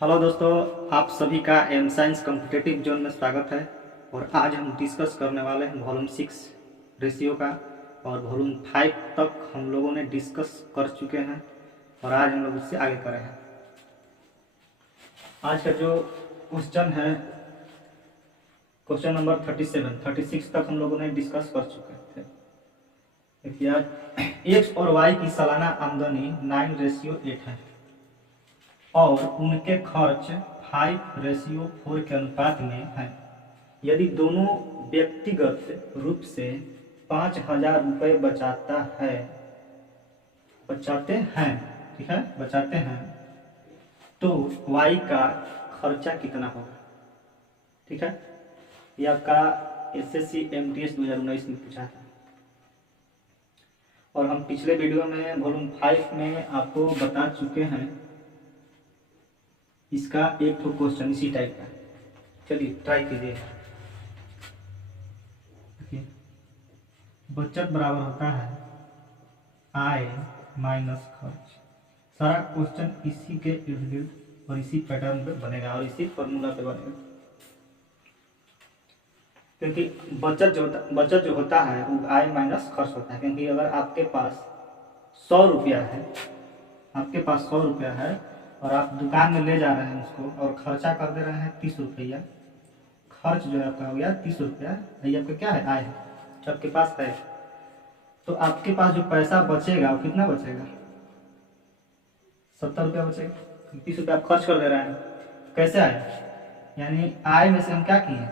Hello दोस्तों, आप सभी का एम साइंस कॉम्पिटिटिव जोन में स्वागत है। और आज हम डिस्कस करने वाले हैं वॉल्यूम 6 रेशियो का। और वॉल्यूम 5 तक हम लोगों ने डिस्कस कर चुके हैं और आज हम लोग उससे आगे कर रहे हैं। आज का जो क्वेश्चन है क्वेश्चन नंबर 36 तक हम लोगों ने डिस्कस कर चुके थे। देखिए, आज एक्स और वाई की सालाना आमदनी 9:8 है और उनके खर्च 5:4 के अनुपात में है। यदि दोनों व्यक्तिगत रूप से 5,000 रुपये बचाते हैं तो वाई का खर्चा कितना होगा। ठीक है, ये आपका एसएससी एमटीएस 2019 में पूछा था। और हम पिछले वीडियो में वॉल्यूम 5 में आपको बता चुके हैं इसका एक तो क्वेश्चन इसी टाइप का। चलिए ट्राई कीजिए। बचत बराबर होता है आय माइनस खर्च। सारा क्वेश्चन इसी के इर्द गिर्द और इसी पैटर्न पे बनेगा और इसी फॉर्मूला पे बनेगा। क्योंकि बचत जो होता है वो आय माइनस खर्च होता है। क्योंकि अगर आपके पास 100 रुपया है और आप दुकान में ले जा रहे हैं उसको और खर्चा कर दे रहे हैं 30 रुपया, खर्च जो है आपका हो गया 30 रुपया, ये आपका क्या है, आय है। जो आपके पास है तो आपके पास जो पैसा बचेगा वो कितना बचेगा, 70 रुपया बचेगा। 30 रुपया आप खर्च कर दे रहे हैं। कैसे आया, यानी आय में से हम क्या किए,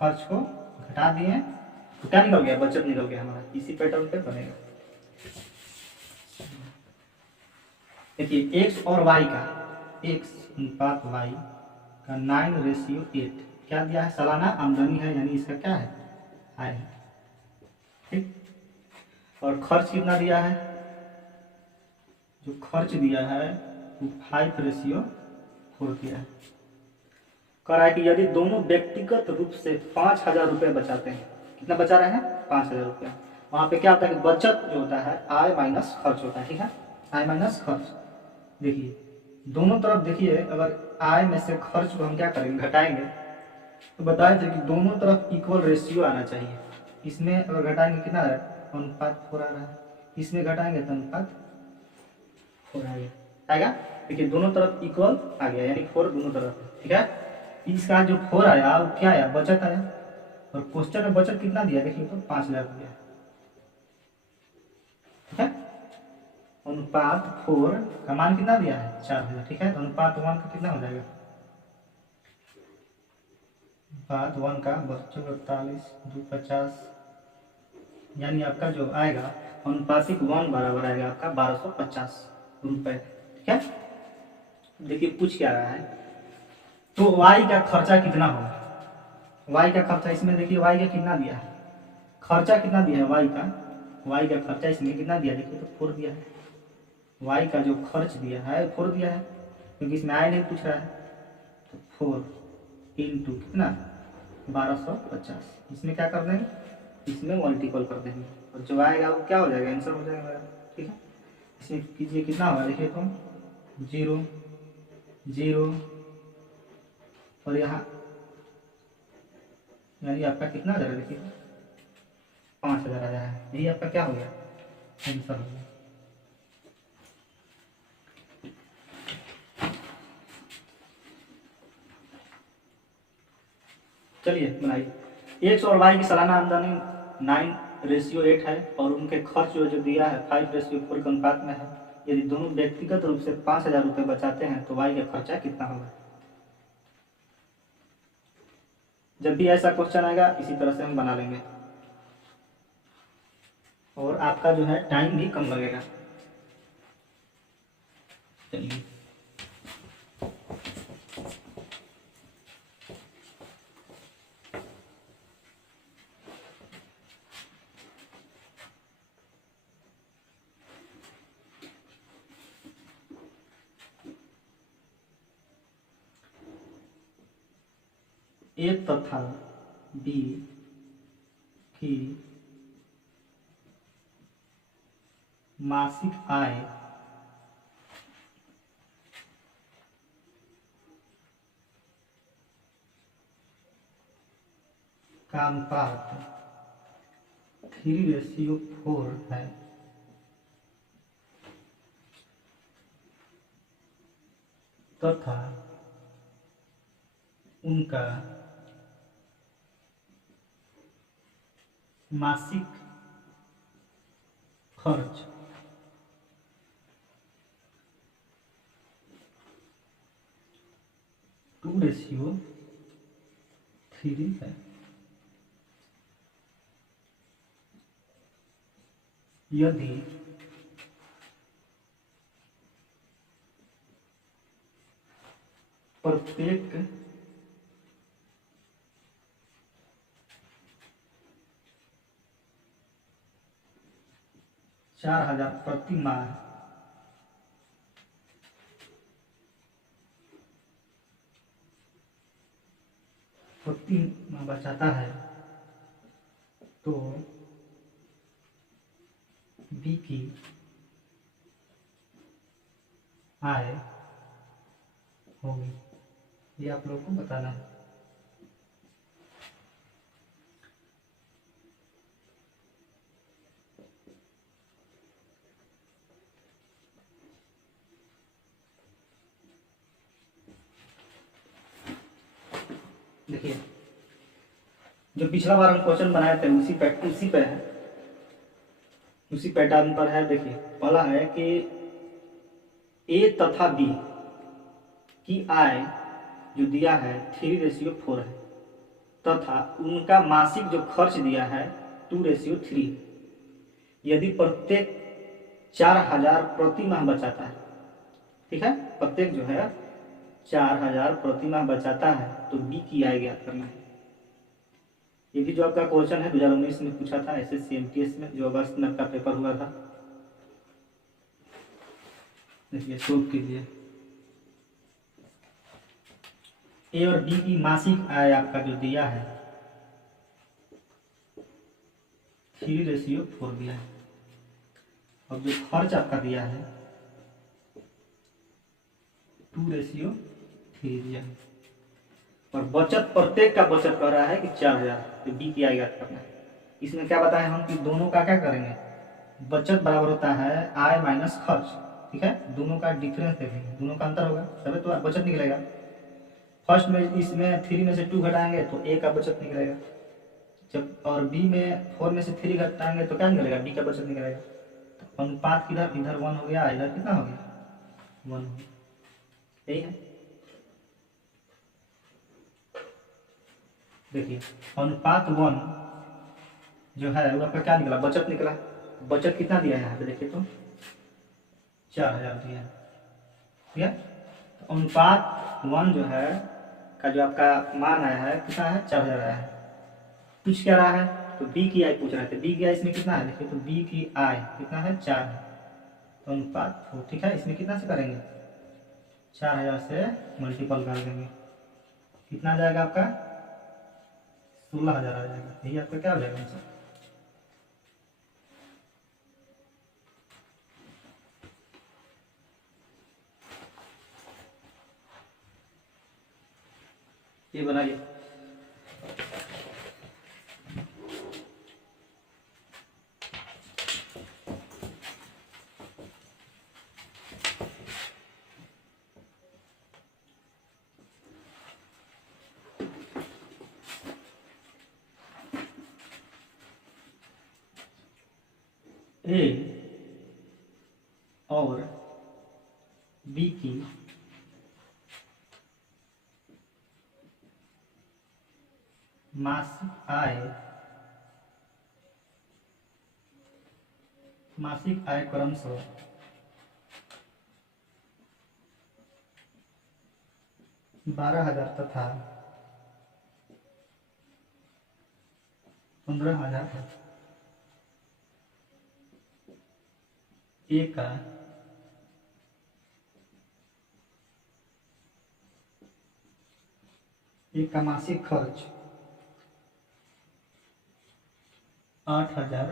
खर्च को घटा दिए तो क्या निकल गया, बचत निकल गया हमारा। इसी पैटर्न पे बनेगा। देखिए एक्स और वाई का, एक्स अनुपात वाई का 9:8 क्या दिया है, सालाना आमदनी है, यानी इसका क्या है, आय है। ठीक, और खर्च कितना दिया है, जो खर्च दिया है वो 5:4 दिया है। कह रहा है कि यदि दोनों व्यक्तिगत रूप से 5,000 रुपये बचाते हैं, कितना बचा रहे हैं, 5,000 रुपया। वहां पे क्या होता है कि बचत जो होता है आय माइनस खर्च होता है। ठीक है, आय माइनस खर्च। देखिए दोनों तरफ, देखिए अगर आय में से खर्च को हम क्या करेंगे, घटाएंगे, तो बताए थे कि दोनों तरफ इक्वल रेशियो आना चाहिए। इसमें अगर घटाएंगे कितना है, अनुपात 4 आ रहा है, इसमें घटाएंगे तो अनुपात 4 आएगा। देखिए दोनों तरफ इक्वल आ गया, यानी 4 दोनों तरफ। ठीक है, इसका जो 4 आया वो क्या आया, बचत आया। और क्वेश्चन में बचत कितना दिया, देखिए तो 5,000 दिया। ठीक है, अनुपात 4 का मान कितना दिया है, 4,000। ठीक है, तो अनुपात 1 का कितना हो जाएगा, अनुपात 1 का 42, 2 50, यानी आपका जो आएगा अनुपातिक 1 बराबर आएगा आपका 1250 रुपए। ठीक है, देखिए पूछ क्या रहा है, तो वाई का खर्चा कितना होगा। वाई का खर्चा इसमें देखिए, वाई का कितना दिया है, खर्चा कितना दिया है वाई का खर्चा इसमें कितना दिया, देखिए तो 4 दिया है। वाई का जो खर्च दिया है 4 दिया है, क्योंकि इसमें आय नहीं पूछ रहा है। तो 4 इंटू कितना, 1250, इसमें क्या कर देंगे, इसमें मल्टीपल कर देंगे और जो आएगा वो क्या हो जाएगा, आंसर हो जाएगा मेरा। ठीक है, इसमें कीजिए कितना होगा, देखिए तो 0 0 और यहाँ यानी आपका कितना आ जाएगा, देखिए 5,000 आ जाएगा। यही आपका क्या हो गया, आंसर हो गया। चलिए बनाइए। एक्स और वाई की सालाना आमदनी 9:8 है और उनके खर्च जो दिया है 5:4 के अनुपात में है। यदि दोनों व्यक्तिगत रूप से 5,000 रुपये बचाते हैं तो वाई का खर्चा कितना होगा। जब भी ऐसा क्वेश्चन आएगा इसी तरह से हम बना लेंगे और आपका जो है टाइम भी कम लगेगा। चलिए ए तथा बी की मासिक आय का अनुपात 3:4 है, तथा उनका मासिक खर्च 2:3 है। यदि प्रत्येक 4,000 प्रति माह बचाता है तो बी की आय होगी। ये आप लोगों को बताना है। देखिए, जो पिछला बार हम क्वेश्चन बनाए थे उसी पैटर्न पर है। देखिए, पहला है कि ए तथा बी की आय जो दिया है 3:4 है, तथा उनका मासिक जो खर्च दिया है 2:3। यदि प्रत्येक 4,000 प्रति माह बचाता है, ठीक है, प्रत्येक जो है 4,000 प्रति माह बचाता है तो बी की आय ज्ञात करना है। ये भी जो आपका क्वेश्चन है 2019 में पूछा था SSC MTS में, जो अगस्त में आपका पेपर हुआ था। देखिए, सोल्व कीजिए। ए और बी की मासिक आय आपका जो दिया है 3:4 दिया है, और जो खर्च आपका दिया है 2:3 दिया है, और बचत प्रत्येक का बचत कर रहा है कि 4,000, तो बी की आय ज्ञात करना है। इसमें क्या बताया हम कि दोनों का क्या करेंगे, बचत बराबर होता है आय माइनस खर्च, ठीक है, दोनों का डिफरेंस देखेंगे, दोनों का अंतर होगा तभी तो बचत निकलेगा। फर्स्ट में इसमें 3 में से 2 घटाएंगे तो ए का बचत निकलेगा, जब और बी में 4 में से 3 घटाएंगे तो क्या निकलेगा, बी का बचत निकलेगा। तो अनुपात किधर, इधर 1 हो गया, इधर कितना हो गया, 1 हो गया। यही है। देखिए, अनुपात 1 जो है वो आपका क्या निकला, बचत निकला। बचत कितना दिया है यहाँ पे, देखिए तो 4,000 दिया है, ठीक है। तो अनुपात 1 जो है का जो आपका मान आया है कितना है, 4,000 आया है। पूछ क्या रहा है, तो बी की आय पूछ रहे थे। बी की आय इसमें कितना है, देखिए तो बी की आय कितना है, 4 है, तो अनुपात 4, ठीक है। इसमें कितना से करेंगे, 4,000 से मल्टीपल कर देंगे, कितना आ जाएगा आपका, 16,000 आ जाएगा। यही आपका क्या हो जाएगा आंसर। ये बनाइए। ए और बी की मासिक आय क्रमशः 12,000 तथा 15,000 है। एक का मासिक खर्च 8,000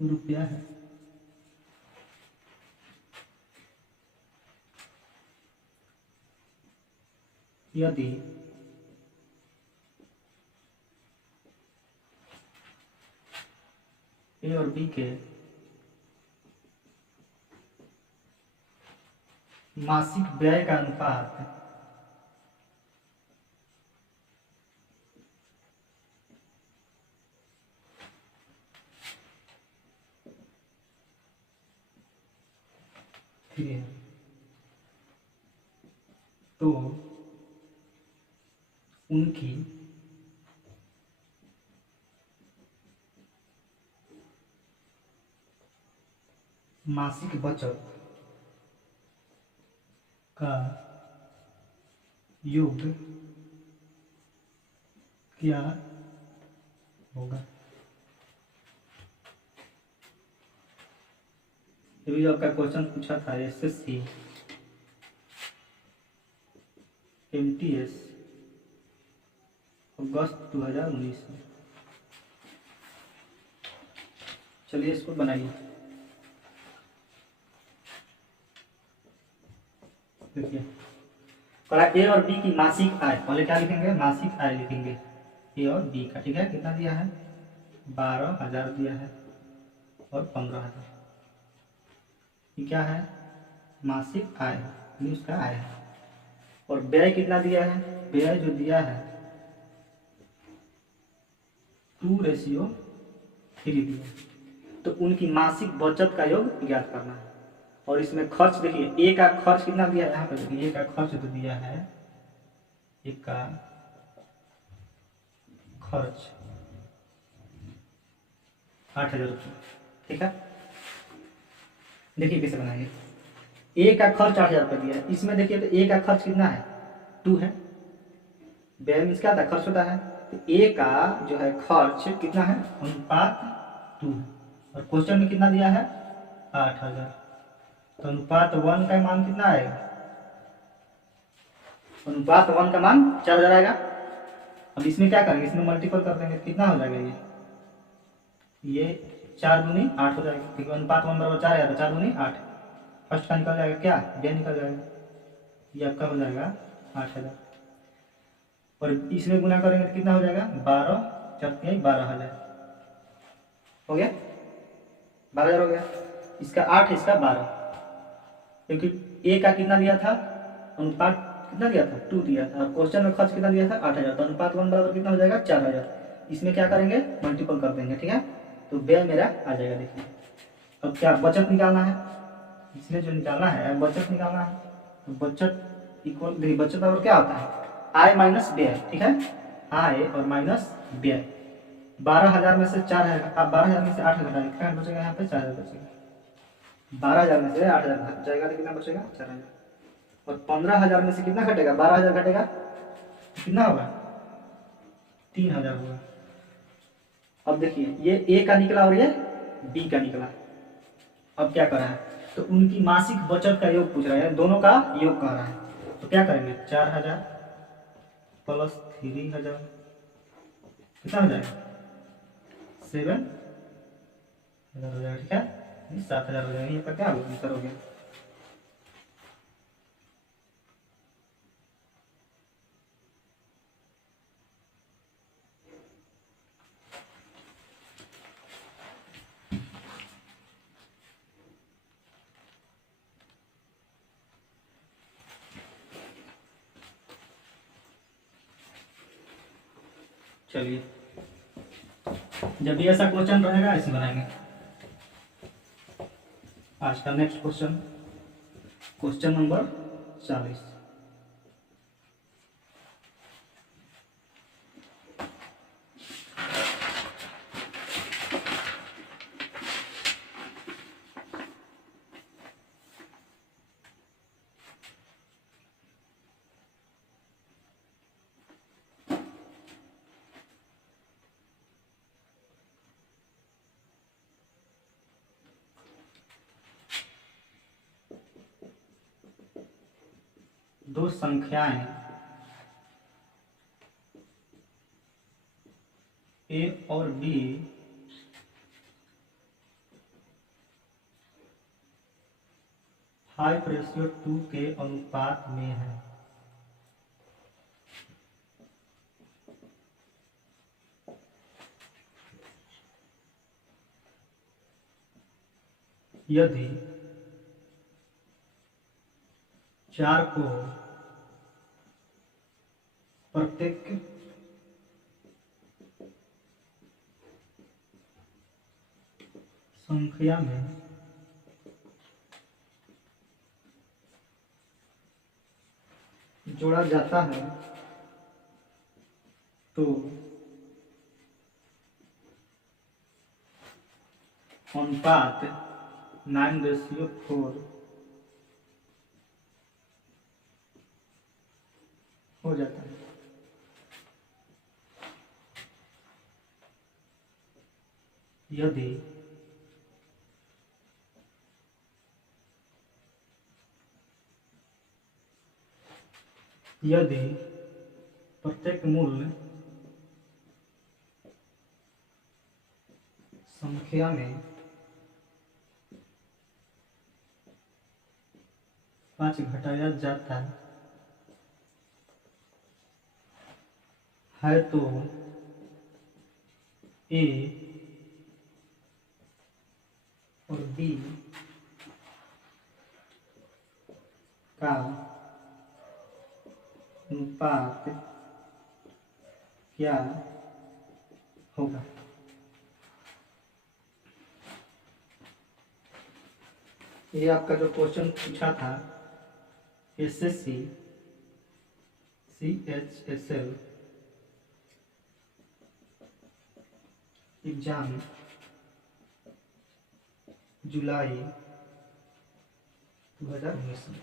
रुपया है। यदि ए और बी के मासिक व्यय का अनुपात ठीक है, तो उनकी मासिक बचत का योग क्या होगा। अभी आपका क्वेश्चन पूछा था एसएससी एमटीएस अगस्त 2019 में। चलिए इसको बनाइए। देखिए कहा ए और बी की मासिक आय, पहले क्या लिखेंगे, मासिक आय लिखेंगे ए और बी का। ठीक है, कितना दिया है, 12,000 दिया है और 15,000। ये क्या है, मासिक आय, यानी उसका आय है। और व्यय कितना दिया है, व्यय जो दिया है 2:3 दिया। तो उनकी मासिक बचत का योग ज्ञात करना है। और इसमें खर्च देखिए, ए का खर्च कितना दिया है, यहाँ पे देखिए ए का खर्च जो दिया है, ए का खर्च 8,000 रुपये। ठीक है, देखिए कैसे बनाएंगे। ए का खर्च 8,000 रुपये दिया है, इसमें देखिए तो ए का खर्च कितना है, 2 है। व्यय मीन्स क्या था, खर्च होता है। तो ए का जो है खर्च कितना है, अनुपात 2 है। और क्वेश्चन में कितना दिया है, 8,000। तो अनुपात 1 का मान कितना आएगा, अनुपात 1 का मान 4,000 आएगा। अब इसमें क्या करेंगे, इसमें मल्टीपल कर देंगे, कितना हो जाएगा, ये 4 दूनी 8 हो जाएगा। ठीक है, अनुपात 1 बराबर 4 आया तो 4 दूनी 8। फर्स्ट का निकल जाएगा क्या, व्यय निकल जाएगा, ये आपका हो जाएगा 8,000। और इसमें गुना करेंगे तो कितना हो जाएगा, 12 4 12,000 हो गया, 12,000 हो गया। इसका 8, इसका 12, क्योंकि ए का कितना दिया था, अनुपात कितना दिया था, 2 दिया था। और क्वेश्चन में खर्च कितना दिया था, 8,000। तो अनुपात 1 बराबर कितना हो जाएगा, 4,000। इसमें क्या करेंगे, मल्टीपल कर देंगे। ठीक है, तो व्यय मेरा आ जाएगा। देखिए अब क्या बचत निकालना है, इसमें जो निकालना है बचत निकालना है। तो बचत इक्वल, देखिए बचत बराबर क्या होता है, आय माइनस व्यय। ठीक है, आय और माइनस व्यय। 12,000 में से 4,000, आप 12,000 में से 8,000 घटाएंगे, क्या बचेगा, यहाँ पे 4,000 बचेगा। 12,000 में से 8,000 घट जाएगा तो कितना बचेगा, 4,000। और 15,000 में से कितना घटेगा, 12,000 घटेगा, कितना होगा, 3,000 होगा। अब देखिए ये ए का निकला और ये बी का निकला। अब क्या कर रहा है, तो उनकी मासिक बचत का योग पूछ रहा है, दोनों का योग कर रहा है। तो क्या करेंगे, 4,000 प्लस 3,000 कितना हो जाएगा, 7,000 हो जाएगा। ठीक है, 7,000 हो जाएगा। ये पर क्या आंसर हो गया। चलिए जब भी ऐसा क्वेश्चन रहेगा ऐसे बनाएंगे। आज का नेक्स्ट क्वेश्चन, क्वेश्चन नंबर 40। दो संख्याएं ए और बी फाइव रेशियो 2 के अनुपात में है। यदि 4 को प्रत्येक संख्या में जोड़ा जाता है तो अनुपात 9:4 हो जाता है। यदि प्रत्येक मूल संख्या में 5 घटाया जाता है तो ए और बी का अनुपात क्या होगा। ये आपका जो क्वेश्चन पूछा था एसएससी CHSL एग्जाम जुलाई 2019 में।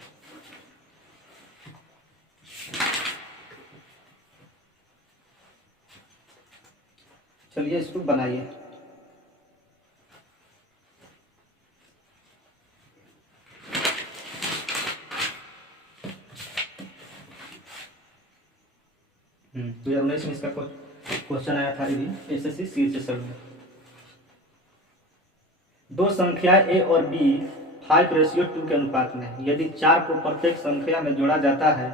चलिए इसको बनाइए। तो 2019 में इसका क्वेश्चन आया था एसएससी CHSL में। दो संख्या ए और बी 5:2 के अनुपात में है। यदि 4 को प्रत्येक संख्या में जोड़ा जाता है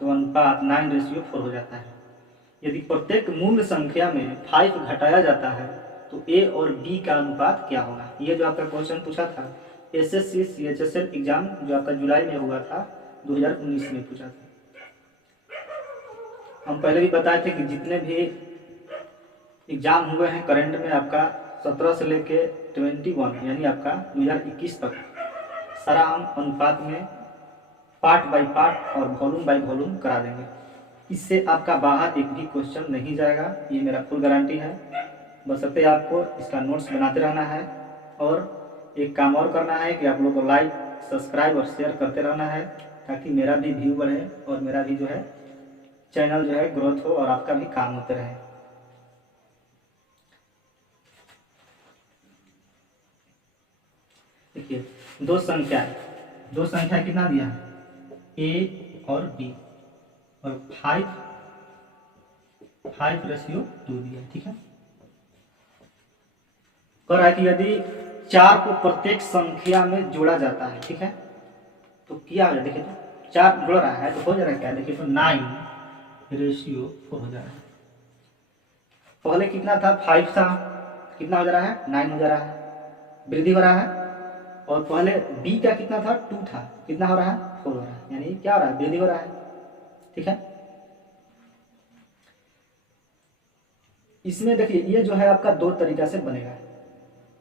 तो अनुपात 9:4 हो जाता है। यदि प्रत्येक मूल संख्या में 5 घटाया जाता है तो ए और बी का अनुपात क्या होगा। ये जो आपका क्वेश्चन पूछा था एसएससी CHSL एग्जाम जो आपका जुलाई में हुआ था 2019 में पूछा था। हम पहले भी बताए थे कि जितने भी एग्जाम हुए हैं करंट में आपका 17 से लेके 21 यानी आपका 2021 तक सारा हम अनुपात में पार्ट बाय पार्ट और वॉल्यूम बाय वॉल्यूम करा देंगे। इससे आपका बाहर एक भी क्वेश्चन नहीं जाएगा, ये मेरा फुल गारंटी है। बशर्ते आपको इसका नोट्स बनाते रहना है और एक काम और करना है कि आप लोग को लाइक सब्सक्राइब और शेयर करते रहना है ताकि मेरा भी व्यू बढ़े और मेरा भी जो है चैनल जो है ग्रोथ हो और आपका भी काम होते रहे। देखिए दो संख्या कितना दिया है ए और बी और 5:2 दिया। ठीक है, कह रहा है कि यदि 4 को प्रत्येक संख्या में जोड़ा जाता है, ठीक है, तो क्या हो जाए। देखिए तो 4 जोड़ रहा है तो हो जा रहा है क्या, देखिए तो 9:4 हो जा रहा है। पहले कितना था 5 था, कितना हो जा रहा है 9 हो जा रहा है, वृद्धि हो रहा है। और पहले बी का कितना था 2 था, कितना हो रहा है 4 हो रहा है, यानी क्या हो रहा है वृद्धि हो रहा है। ठीक है, इसमें देखिए ये जो है आपका दो तरीका से बनेगा।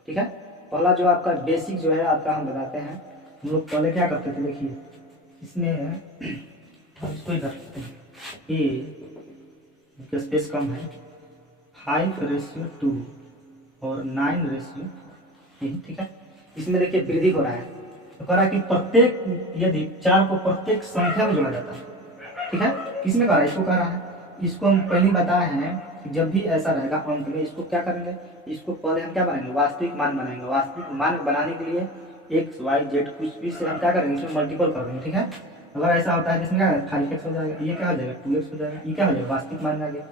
ठीक है, पहला जो आपका बेसिक जो है आपका हम बताते हैं। हम लोग पहले क्या करते थे, देखिए इसमें हम इसको ही करते हैं ए स्पेस कम है 5:2 और 9:4। ठीक है, इसमें देखिए वृद्धि हो रहा है तो कह रहा है कि प्रत्येक यदि 4 को प्रत्येक संख्या में जोड़ा जाता है, ठीक है, किसमें कह रहा है, इसको कह रहा है। इसको हम पहले बताए हैं कि जब भी ऐसा रहेगा अंक में इसको क्या करेंगे, इसको पहले हम क्या बनाएंगे वास्तविक मान बनाएंगे। वास्तविक मान बनाने के लिए एक्स वाई जेड कुछ भी से हम क्या करेंगे इसमें मल्टीपल कर देंगे। ठीक है, अगर ऐसा होता है जिसमें क्या 5x हो जाएगा, ये क्या हो जाएगा 2x हो जाएगा, ये क्या हो जाएगा वास्तविक मान में आ गया।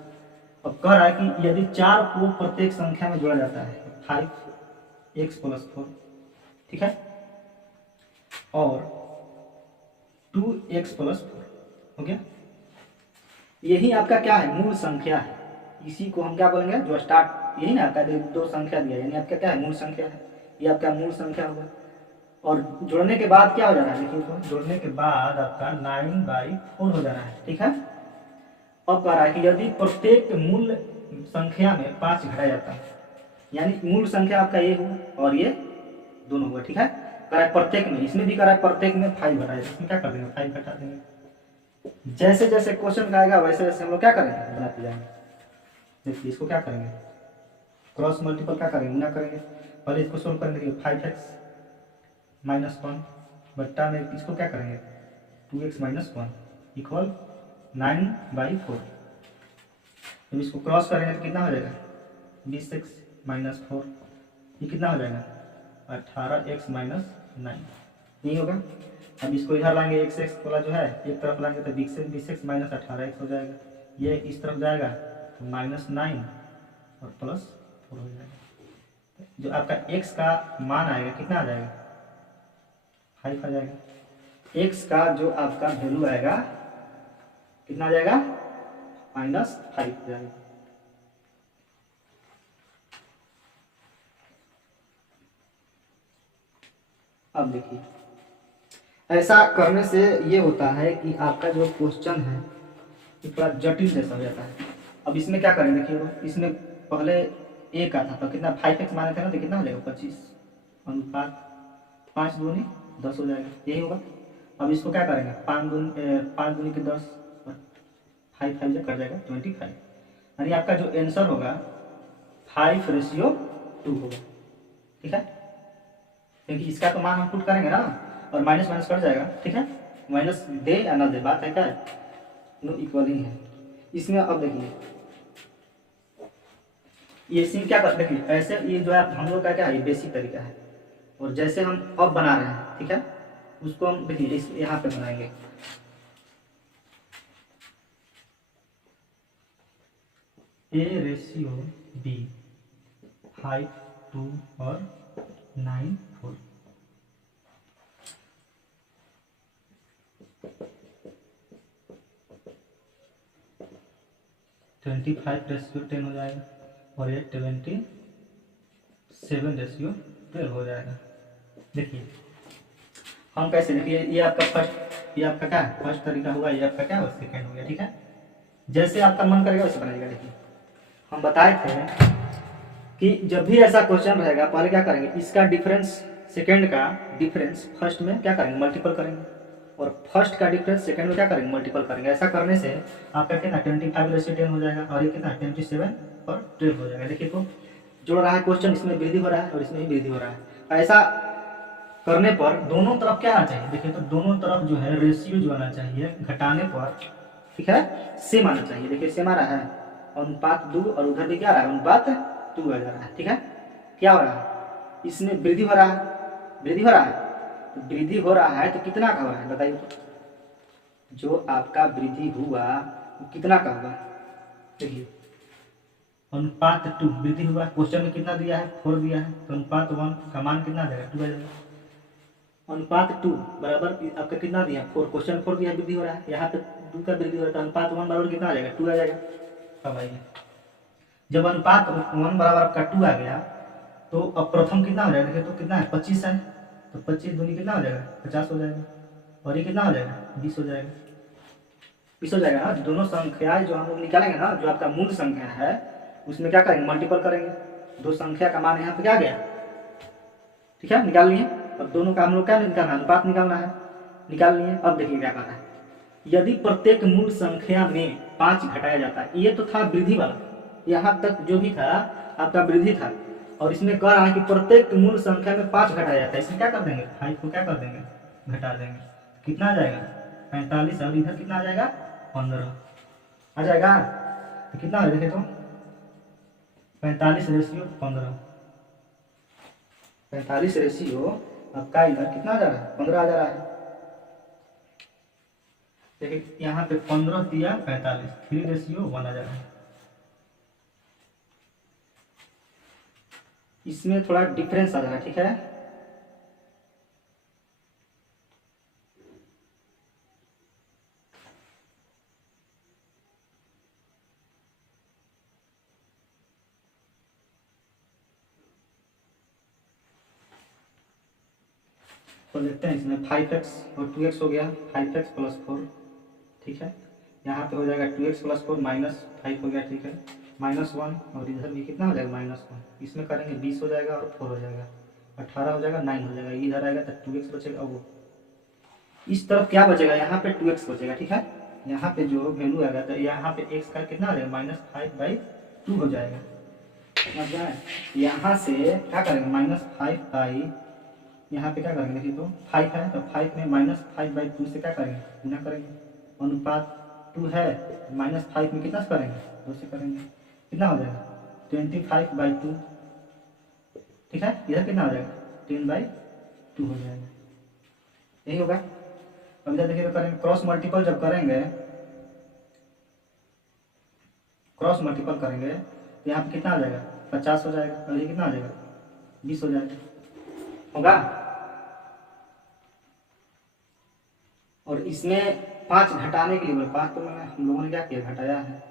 अब कह रहा है कि यदि 4 को प्रत्येक संख्या में जोड़ा जाता है 5x+4, ठीक है, और 2x+4 हो गया। यही आपका क्या है मूल संख्या है। इसी को हम क्या बोलेंगे जो स्टार्ट, यही ना आपका दो संख्या दिया यानी आपका क्या है मूल संख्या है, ये आपका मूल संख्या होगा। और जोड़ने के बाद क्या हो जा रहा है, देखिए तो जोड़ने के बाद आपका 9/4 हो जा रहा है। ठीक है, अब कह रहा है कि यदि प्रत्येक मूल संख्या में 5 घटाया जाता है, यानी मूल संख्या आपका ये हुआ और ये दोनों हुआ। ठीक है, कह रहा है प्रत्येक में, इसमें भी कह रहा है प्रत्येक में 5 घटाया, इसमें क्या कर देंगे 5 घटा देंगे। जैसे जैसे क्वेश्चन का आएगा वैसे वैसे हम लोग क्या करेंगे, बनाते जाएंगे। देखिए इसको क्या करेंगे, क्रॉस मल्टीपल क्या करेंगे, गुना करेंगे। पहले इसको सोल्व करेंगे, 5x माइनस 1 बट्टा में इसको क्या करेंगे 2x माइनस 1 इक्वल 9/4। जब इसको क्रॉस करेंगे तो कितना हो जाएगा 26 माइनस 4, ये कितना हो जाएगा 18x माइनस 9, नहीं होगा। अब इसको इधर लाएंगे, एक्स एक्स वाला जो है एक तरफ लाएंगे तो 26 माइनस 18x हो जाएगा, ये इस तरफ जाएगा तो -9 और +4 हो जाएगा। जो आपका x का मान आएगा कितना आ जाएगा 5 आ जाएगा। x का जो आपका वैल्यू आएगा कितना आ जाएगा -5 आ जाएगा। अब देखिए ऐसा करने से ये होता है कि आपका जो क्वेश्चन है ये थोड़ा जटिल जैसा हो जाता है। अब इसमें क्या करें, देखिए इसमें पहले एक आता था तो कितना 5x माने थे ना, तो कितना हो जाएगा 25 अनुपात 5 दूनी 10 हो जाएगा, यही होगा। अब इसको क्या करेंगे 5 दूनी के 10 और 5 5 कट जाएगा 25, यानी आपका जो आंसर होगा 5:2 होगा। ठीक है, क्योंकि इसका तो मान हम पुट करेंगे ना और माइनस माइनस कट जाएगा। ठीक है, माइनस दे या ना दे बात है क्या, नो इक्वल ही है इसमें। अब देखिए ये सीन क्या करते हैं, ऐसे ये जो है हम लोग का क्या है ये बेसिक तरीका है, और जैसे हम अब बना रहे हैं ठीक है उसको हम देखिए इस यहाँ पे बनाएंगे। A/B 5, 2 और 9, 4। ट्वेंटी 5:10 हो जाएगा और ये 27:12 हो जाएगा। देखिए हम कैसे, देखिए ये आपका फर्स्ट, ये आपका क्या है फर्स्ट तरीका हुआ, ये आपका क्या हुआ सेकंड हो गया। ठीक है, जैसे आपका मन करेगा वैसे बनाइएगा। देखिए हम बताए थे कि जब भी ऐसा क्वेश्चन रहेगा पहले क्या करेंगे, इसका डिफरेंस सेकंड का डिफरेंस फर्स्ट में क्या करेंगे मल्टीपल करेंगे, और फर्स्ट का डिफरेंस सेकंड में क्या करेंगे मल्टीपल करेंगे। ऐसा करने से आपका कितना 25/10 हो जाएगा और ये कितना 27/12 हो जाएगा। देखिए तो जोड़ रहा है क्वेश्चन, इसमें वृद्धि हो रहा है और इसमें भी वृद्धि हो रहा है। ऐसा करने पर दोनों तरफ क्या आना चाहिए, देखिए तो दोनों तरफ जो है रेशियो जो आना चाहिए घटाने पर ठीक है सेम आना चाहिए। देखिए सेम आ रहा है अनुपात 2 और उधर भी क्या आ रहा है अनुपात 2 आ जा रहा है। ठीक है, क्या हो रहा है इसमें वृद्धि हो रहा है, वृद्धि हो रहा है, तो वृद्धि हो रहा है तो कितना का हो रहा है बताइए तो, जो आपका वृद्धि हुआ वो कितना का होगा। देखिए अनुपात 2 वृद्धि हुआ, क्वेश्चन में कितना दिया है 4 दिया है, तो अनुपात 1 का मान कितना आ जाएगा 2 आ जाएगा। अनुपात 2 बराबर आपका कितना दिया 4, क्वेश्चन 4 दिया वृद्धि हो रहा है, यहाँ पे 2 का वृद्धि हो रहा है, तो अनुपात 1 बराबर कितना आ जाएगा 2 आ जाएगा। अब आइए जब अनुपात 1 बराबर आपका 2 आ गया तो अब प्रथम कितना हो जाएगा, देखिए तो कितना है 25 है, तो 25 दूनी कितना हो जाएगा 50 हो जाएगा, और ये कितना हो जाएगा 20 हो जाएगा, 20 हो जाएगा ना। दोनों संख्याएं जो हम लोग निकालेंगे ना, जो आपका मूल संख्या है उसमें क्या करेंगे मल्टीपल करेंगे, दो संख्या का मान यहाँ पे क्या गया ठीक है निकाल लिए, और दोनों का हम लोग क्या निकालना है अनुपात निकालना है, निकाल लिए। अब देखिए क्या करना है, यदि प्रत्येक मूल संख्या में 5 घटाया जाता है, ये तो था वृद्धि वाला, यहाँ तक जो भी था आपका वृद्धि था, और इसमें कह रहा है कि प्रत्येक मूल संख्या में 5 घटाया जाता है, इसमें क्या कर देंगे 5 को क्या कर देंगे घटा देंगे, कितना आ जाएगा 45, और इधर कितना आ जाएगा 15 आ जाएगा, तो कितना है देखे तो 45:15, 45 रेशियो आपका इधर कितना आ जा रहा है 15 आ जा रहा है। देखिए यहाँ पे 15 दिया 45, 3:1 आ जा रहा है। इसमें थोड़ा डिफरेंस आ जा रहा है। ठीक है, तो देखते हैं इसमें 5x और 2x हो गया, 5x + 4, ठीक है। यहाँ पे हो जाएगा 2x + 4 -5 हो गया, ठीक है, -1, और इधर भी कितना हो जाएगा -1, इसमें करेंगे 20 हो जाएगा और 4 हो जाएगा 18 हो जाएगा, 9 हो जाएगा, इधर आएगा तो 2x बचेगा। वो इस तरफ क्या बचेगा, यहाँ पे 2x बचेगा, ठीक है। यहाँ पे जो वैल्यू आएगा तो यहाँ पे x का कितना आ जाएगा -5/2 हो जाएगा, समझ गए। यहाँ से क्या करेंगे -5/, यहाँ पे क्या करेंगे, देखिए तो 5 है तो 5 में -5/2 से क्या करेंगे, गुना करेंगे, अनुपात 2 है, -5 में कितना से करेंगे, 2 से करेंगे, कितना हो जाएगा 25/2, ठीक है। इधर कितना हो जाएगा 10/2 हो जाएगा, यही होगा। अब इधर देखिए तो करेंगे क्रॉस मल्टीपल, जब करेंगे क्रॉस मल्टीपल करेंगे तो यहाँ पे कितना आ जाएगा 50 हो जाएगा, और ये कितना आ जाएगा 20 हो जाएगा, होगा। और इसमें 5 घटाने के लिए 5 तो मैंने हम लोगों ने क्या किया, घटाया है।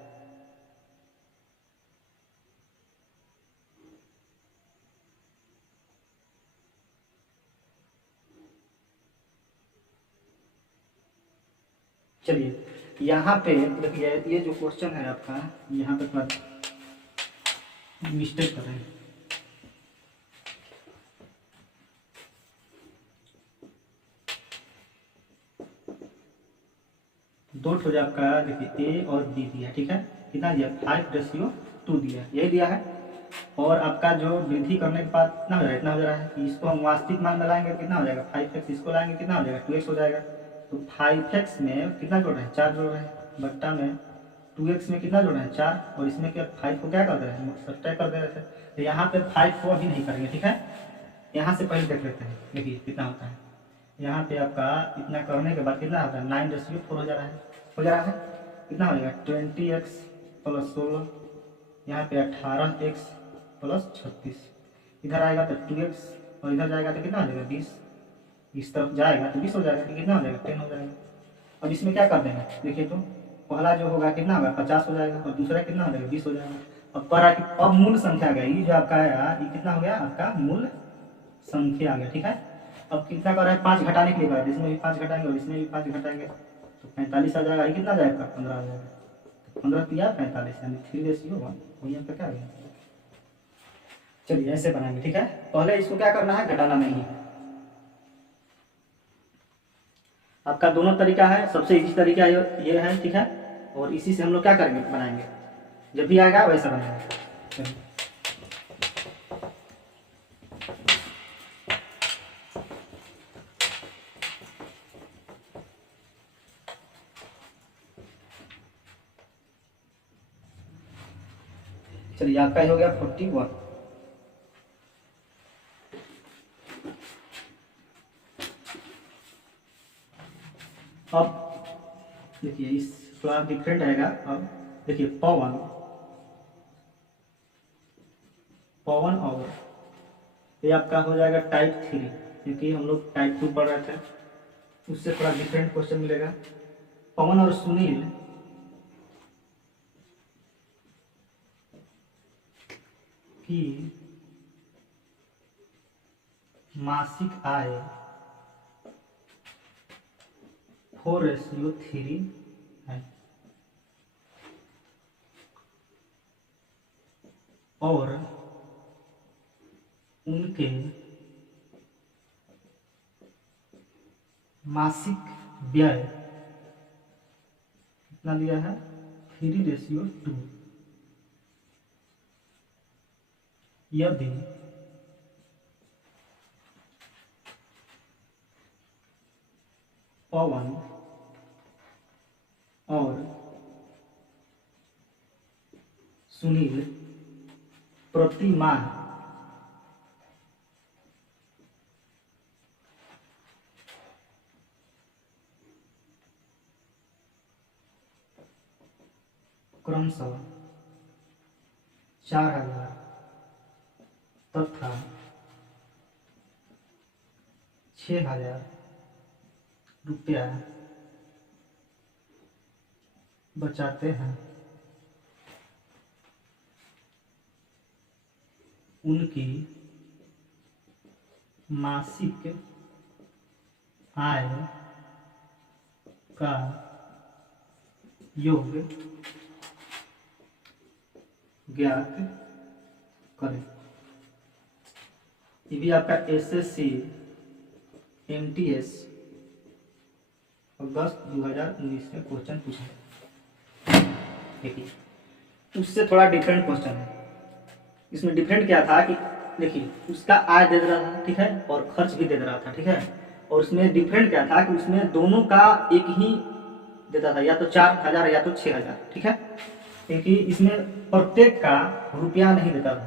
चलिए यहाँ पे देखिए ये जो क्वेश्चन है आपका, यहाँ पे थोड़ा मिस्टेक कर रहे हैं। दो ठो जो आपका देखिए ए और बी दिया, ठीक है, कितना दिया 5:2 दिया, यही दिया है। और आपका जो वृद्धि करने के बाद कितना हो जाएगा, इतना हो जा रहा है कि इसको हम वास्तविक मान में लाएंगे कितना हो जाएगा 5x, इसको लाएंगे कितना हो जाएगा 2x हो जाएगा। तो 5x में कितना जोड़ रहे हैं 4 जोड़ रहे हैं, बट्टा में 2x में कितना जोड़ रहे हैं 4, और इसमें क्या 5 को क्या कर दे रहे हैं सब्ट्रैक्ट कर दे रहे थे। तो यहाँ पे 5 को अभी नहीं करेंगे, ठीक है। यहाँ से पहले देख लेते हैं, देखिए कितना होता है। यहाँ पे आपका इतना करने के बाद कितना होता है 9/4 हो जा रहा है, हो जा रहा है, कितना हो जाएगा 20x + 16, यहाँ पे 18x + 36, इधर आएगा तो 2x, और इधर जाएगा तो कितना हो जाएगा 20, इस तरफ जाएगा तो 20 हो जाएगा, कितना हो जाएगा 10 हो जाएगा। अब इसमें क्या कर देंगे, देखिए तो पहला जो होगा कितना होगा 50 हो जाएगा, और दूसरा कितना हो जाएगा 20 हो जाएगा। अब पर अब मूल संख्या आ गया, ये जो आपका आया ये कितना हो गया आपका मूल संख्या आ गया, ठीक है। अब कितना कर रहा है 5 घटाने के लिए कर रहा है, इसमें भी 5 घटाएंगे और इसमें भी 5 घटाएंगे तो 45 आ जाएगा, ये कितना जाएगा 15 आ जाएगा, 15 तिया 45 यानी 3:1, वही आपका क्या आ गया। चलिए ऐसे बनाएंगे, ठीक है। पहले इसको क्या करना है, घटाना नहीं है। आपका दोनों तरीका है, सबसे इजी तरीका ये है, ठीक है। और इसी से हम लोग क्या करेंगे, बनाएंगे, जब भी आएगा वैसा बनाएंगे। चलिए आपका ही हो गया 41। अब देखिए इस थोड़ा डिफरेंट आएगा। अब देखिए पवन और ये आपका हो जाएगा टाइप 3, क्योंकि हम लोग टाइप 2 पढ़ रहे थे, उससे थोड़ा डिफरेंट क्वेश्चन मिलेगा। पवन और सुनील की मासिक आय 4:3 है, और उनके मासिक व्यय कितना दिया है 3:2। यदि पवन और सुनील प्रति माह क्रमशः 4,000 तथा 6,000 रुपया बचाते हैं, उनकी मासिक आय का योग ज्ञात करें। ये भी आपका एसएससी एमटीएस अगस्त 2019 में क्वेश्चन पूछा है। देखिए उससे थोड़ा डिफरेंट क्वेश्चन है। इसमें डिफरेंट क्या था कि देखिए उसका आय दे रहा था, ठीक है, और खर्च भी दे रहा था, ठीक है। और उसमें डिफरेंट क्या था कि उसमें दोनों का एक ही देता था, या तो 4,000 या तो 6,000, ठीक है। क्योंकि इसमें प्रत्येक का रुपया नहीं देता था,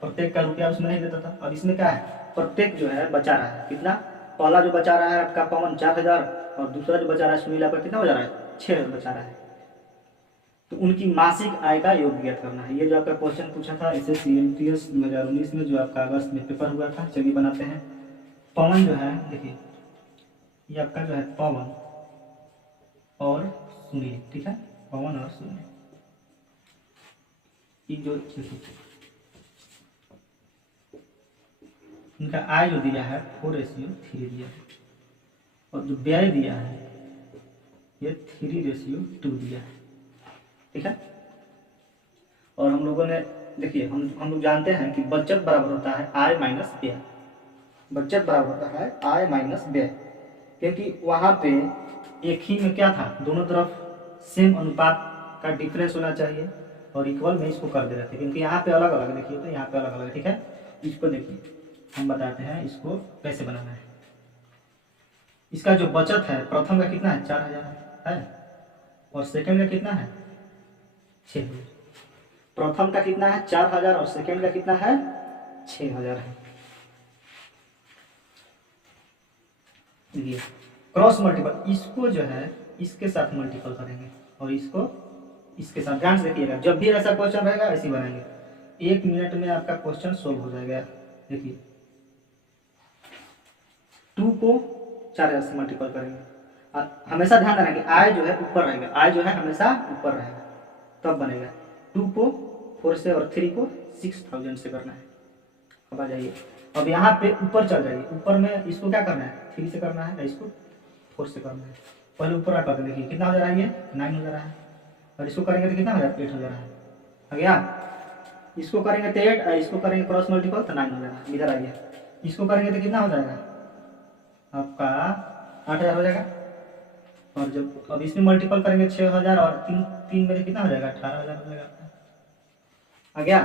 प्रत्येक का रुपया उसमें नहीं देता था। और इसमें क्या है, प्रत्येक जो है बचा रहा है कितना, पहला जो बचा रहा है आपका पवन 4,000 और दूसरा जो बचा रहा है सुनील आपका कितना बचा रहा है, 6,000 बचा रहा है। तो उनकी मासिक आय का योग ज्ञात करना है। ये जो आपका क्वेश्चन पूछा था एसएससी एमटीएस 2019 में, जो आपका अगस्त में पेपर हुआ था। चलिए बनाते हैं। पवन जो है, देखिए ये आपका जो है पवन और सुनील, ठीक है, पवन और सुनील। ये जो इनका आय जो दिया है 4:3 दिया है, और जो व्यय दिया है ये 3:2 दिया है, ठीक है। और हम लोगों ने देखिए हम लोग जानते हैं कि बचत बराबर होता है आय माइनस व्यय। बचत बराबर होता है आय माइनस व्यय, क्योंकि वहां पे एक ही में क्या था, दोनों तरफ सेम अनुपात का डिफरेंस होना चाहिए और इक्वल में इसको कर दे रहे थे। क्योंकि यहाँ पे अलग अलग देखिए, तो यहाँ पे अलग अलग, ठीक है। इसको देखिए हम बताते हैं इसको कैसे बनाना है। इसका जो बचत है प्रथम का कितना है, 4,000 है, और सेकंड का कितना है, 6,000। प्रथम का कितना है 4,000 और सेकंड का कितना है 6,000 है। देखिए क्रॉस मल्टीपल, इसको जो है इसके साथ मल्टीपल करेंगे और इसको इसके साथ। ध्यान से देखिएगा, जब भी ऐसा क्वेश्चन रहेगा ऐसे ही बनाएंगे, 1 मिनट में आपका क्वेश्चन सोल्व हो जाएगा। देखिए 2 को 4,000 से मल्टीपल करेंगे। हमेशा ध्यान देना कि आय जो है ऊपर रहेगा, आय जो है हमेशा ऊपर रहेगा, तब बनेगा। 2 को 4 से और 3 को 6,000 से करना है। अब आ जाइए, अब यहाँ पे ऊपर चल जाइए। ऊपर में इसको क्या करना है, 3 से करना है, इसको 4 से करना है। पहले ऊपर आकर के देखिए कितना हो जा रहा है, ये 9 हो जा रहा है, और इसको करेंगे तो कितना हो जाएगा, 8 हो जा रहा है। आ गया। इसको करेंगे तो 8, इसको करेंगे क्रॉस मल्टीपल तो 9 हो जाएगा। इधर आइए, इसको करेंगे तो कितना हो जाएगा आपका 8,000 हो जाएगा। और जब अब इसमें मल्टीपल करेंगे 6,000 और 3 में कितना हो जाएगा, 18,000 हो जाएगा आपका। आ गया।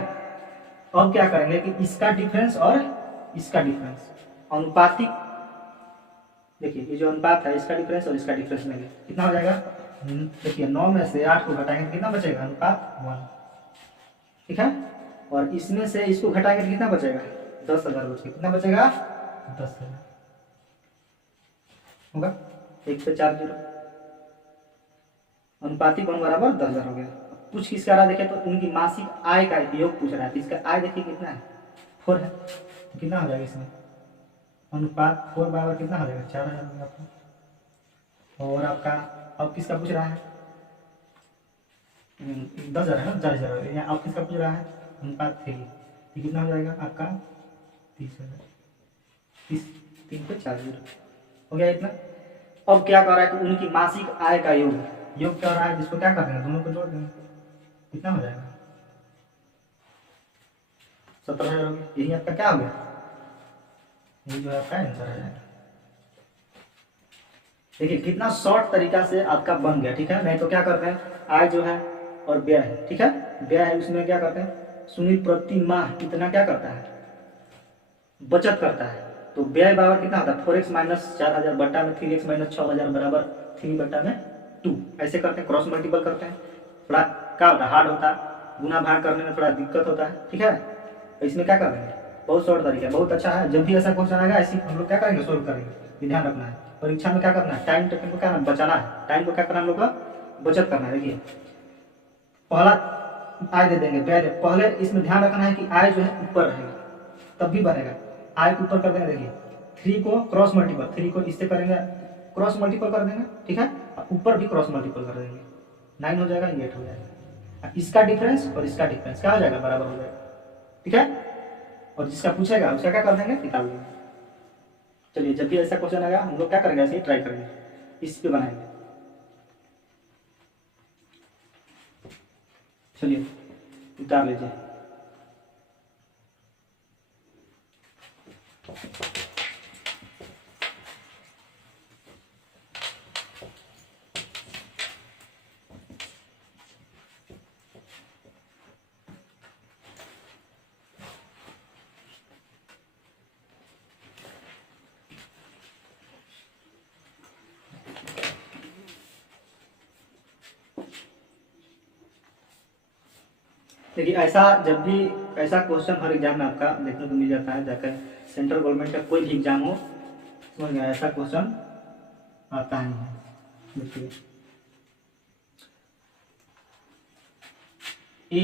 अब क्या करेंगे कि इसका डिफरेंस और इसका डिफरेंस अनुपातिक, देखिए ये जो अनुपात है इसका डिफरेंस और इसका डिफरेंस लेंगे, कितना हो जाएगा। देखिए 9 में से 8 को घटाएंगे तो कितना बचेगा, अनुपात 1, ठीक है। और इसमें से इसको घटाएंगे तो कितना बचेगा, 10,000 बचेगा। कितना बचेगा, 10,000 होगा। 1 पे 4 0, अनुपातिक 1 बराबर 10,000 हो गया। कुछ किसका रहा देखे तो उनकी मासिक आय का योग पूछ रहा है। इसका आय देखिए कितना है, 4 है, तो कितना हो जाएगा इसमें, अनुपात 4 बराबर कितना हो जाएगा, 4,000 हो आपका। और आपका अब किसका पूछ रहा है, 10,000 है ना, 40,000 यहाँ अब किसका पूछ रहा है, अनुपात 3, तो कितना हो जाएगा आपका 30,000। 3 पे 4 0 हो गया इतना। अब क्या कर रहा है कि उनकी मासिक आय का योग कर रहा है, जिसको क्या कर देंगे, दोनों को जोड़ देंगे, कितना हो जाएगा 17,000 हो गया। यही आपका क्या हो गया, ये जो है आपका आंसर है। देखिए कितना शॉर्ट तरीका से आपका बन गया, ठीक है। नहीं तो क्या करते हैं, आय जो है और व्यय है, ठीक है, व्यय है, उसमें क्या करते हैं, सुनील प्रति माह कितना क्या करता है, बचत करता है। तो व्यय बराबर कितना होता है, 4x माइनस 4,000 बट्टा में 3x माइनस 6,000 बराबर 3 बट्टा में 2। ऐसे करते हैं, क्रॉस मल्टीपल करते हैं। थोड़ा क्या होता है, हार्ड होता है, गुना भाग करने में थोड़ा दिक्कत होता है, ठीक है। तो इसमें क्या कर देंगे, बहुत शॉर्ट तरीका, बहुत अच्छा है। जब भी ऐसा क्वेश्चन आएगा ऐसी हम लोग क्या करेंगे, सोल्व करेंगे। ध्यान रखना है, परीक्षा में क्या करना है, टाइम टेकन को क्या बचाना है, टाइम को क्या करना है, हम लोग का बचत करना है। देखिए पहला आय दे देंगे, व्यय दे, पहले इसमें ध्यान रखना है कि आय जो है ऊपर रहेगा तब भी बनेगा। आय को ऊपर कर देंगे, देखिए 3 को क्रॉस मल्टीपल, 3 को इससे करेंगे क्रॉस मल्टीपल कर देंगे, ठीक है, ऊपर भी क्रॉस मल्टीपल कर देंगे, 9 हो जाएगा, 8 हो जाएगा। इसका डिफरेंस और इसका डिफरेंस क्या हो जाएगा, बराबर हो जाएगा, ठीक है। और जिसका पूछेगा उसका क्या कर देंगे, निकाल देंगे। चलिए जब भी ऐसा क्वेश्चन आएगा हम लोग क्या करेंगे, ऐसे ही ट्राई करेंगे, इस पे बनाएंगे। चलिए उतार लीजिए। देखिए ऐसा जब भी ऐसा क्वेश्चन हर एग्जाम में आपका देखने को मिल जाता है, जाकर सेंट्रल गवर्नमेंट का कोई भी एग्जाम हो, समझ गया, ऐसा क्वेश्चन आता ही है। देखिए ए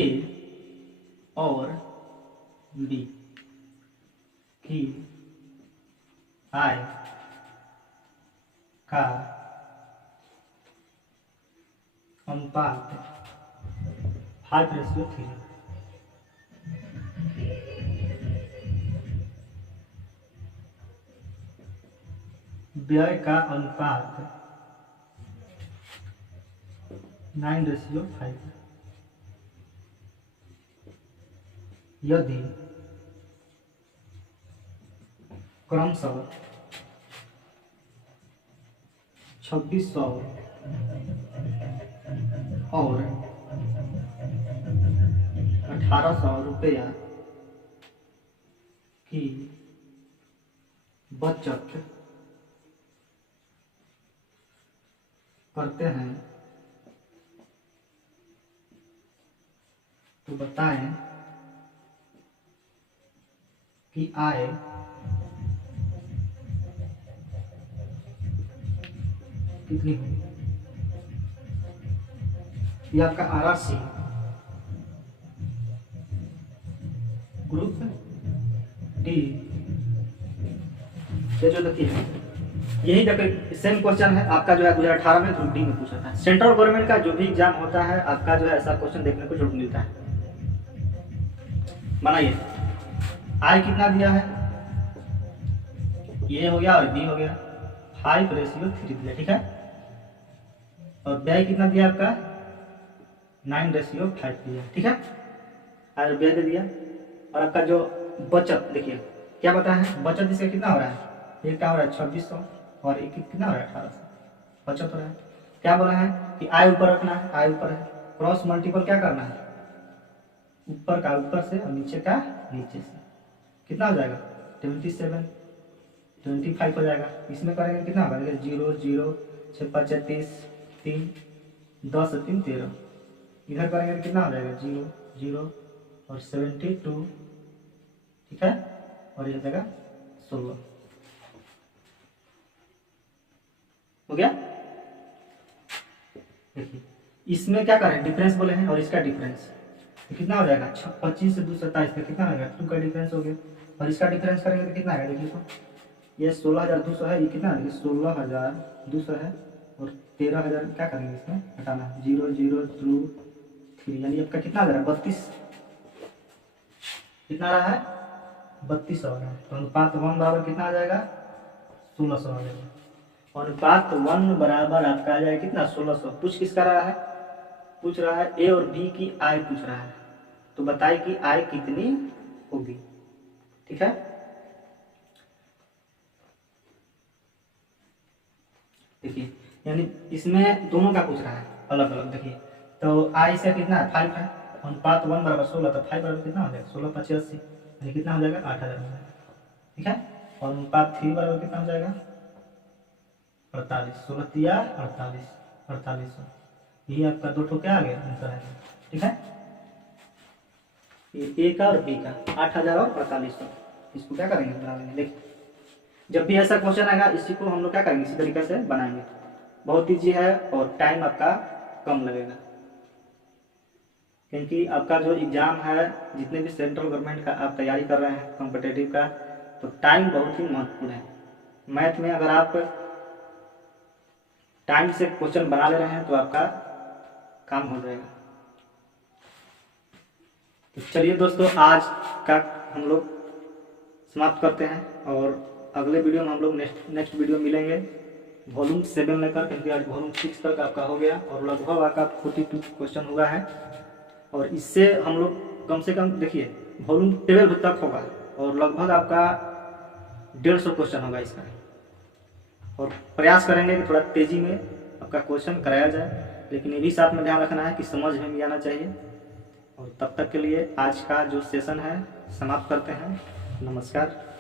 और बी की आय का अनुपात 5:3, व्यय का अनुपात 9:5, यदि क्रमशः 2600 और 1800 रुपया की बचत करते हैं तो बताएं कि आय कितनी होगी। ये आपका RRC ग्रुप डी, ये जो देखिए यही देखिए सेम क्वेश्चन है आपका जो है 2018 में ग्रुप डी में पूछा था। सेंट्रल गवर्नमेंट का जो भी एग्जाम होता है आपका जो है ऐसा क्वेश्चन देखने को जरूर मिलता है। बनाइए, आय कितना दिया है, ये हो गया और बी हो गया, 5:3 दिया, ठीक है। और व्यय कितना दिया आपका 9:5 दिया, ठीक है। और व्यय दे दिया। और आपका जो बचत देखिए क्या बता है, बचत इसका कितना हो रहा है, एक क्या हो रहा है 2600 और एक कितना हो रहा है 1800 बचत हो रहा है। क्या बोला है कि आय ऊपर रखना है, आय ऊपर है, क्रॉस मल्टीपल क्या करना है, ऊपर का ऊपर से और नीचे का नीचे से, कितना हो जाएगा 27, 25 हो जाएगा। इसमें करेंगे कितना होगा, 0 0 6 5 30 3 10 3 13, इधर करेंगे तो कितना हो जाएगा 0 0 और 72, ठीक है। और यह जाएगा 16, हो गया। देखिए इसमें क्या करें, डिफरेंस बोले हैं और इसका डिफरेंस तो कितना हो जाएगा 25 से 2 27 का कितना होगा 2 का डिफरेंस हो गया। और इसका डिफरेंस करेंगे तो कितना आएगा, देखिए तो ये 16,200 है, ये कितना है 16,200 है और 13,000 क्या करेंगे इसमें हटाना, 0 0 2 3, यानी आपका कितना आ रहा है 32, कितना रहा है 3200 आ रहा है। तो अनुपात 1 बराबर कितना आ जाएगा 1600 आ जाएगा। अनुपात 1 बराबर आपका आ जाएगा कितना 1600। पूछ किसका रहा है, पूछ रहा है ए और बी की आय पूछ रहा है, तो बताए कि आय कितनी होगी, ठीक है। देखिए यानी इसमें दोनों का पूछ रहा है अलग अलग। देखिए तो आय से कितना है 5 है, अनुपात 1 बराबर 16, तो 5 बराबर कितना हो जाएगा 16 5 80, यानी कितना हो जाएगा 8,000 हो जाएगा, ठीक है। और अनुपात 3 बराबर कितना हो जाएगा 48, 16 तिया 48, 4800, यही आपका दो ठो क्या आ गया आंसर है, ठीक है। ये ए का और बी का 8,000 और 4800, इसको क्या करेंगे बना लेंगे। देखिए जब भी ऐसा क्वेश्चन आएगा इसी को हम लोग क्या करेंगे इसी तरीके से बनाएंगे, बहुत ईजी है और टाइम आपका कम लगेगा। क्योंकि आपका जो एग्ज़ाम है जितने भी सेंट्रल गवर्नमेंट का आप तैयारी कर रहे हैं कॉम्पिटिटिव का, तो टाइम बहुत ही महत्वपूर्ण है। मैथ में अगर आप टाइम से क्वेश्चन बना ले रहे हैं तो आपका काम हो जाएगा। तो चलिए दोस्तों आज का हम लोग समाप्त करते हैं और अगले वीडियो में हम लोग नेक्स्ट वीडियो मिलेंगे वॉल्यूम 7 लेकर, क्योंकि आज वॉल्यूम 6 तक आपका हो गया और लगभग आपका 42 क्वेश्चन हुआ है। और इससे हम लोग कम से कम देखिए वॉल्यूम 12 तक होगा और लगभग आपका 150 क्वेश्चन होगा इसका। और प्रयास करेंगे कि थोड़ा तेज़ी में आपका क्वेश्चन कराया जाए, लेकिन ये भी साथ में ध्यान रखना है कि समझ में भी आना चाहिए। और तब तक के लिए आज का जो सेशन है समाप्त करते हैं। नमस्कार।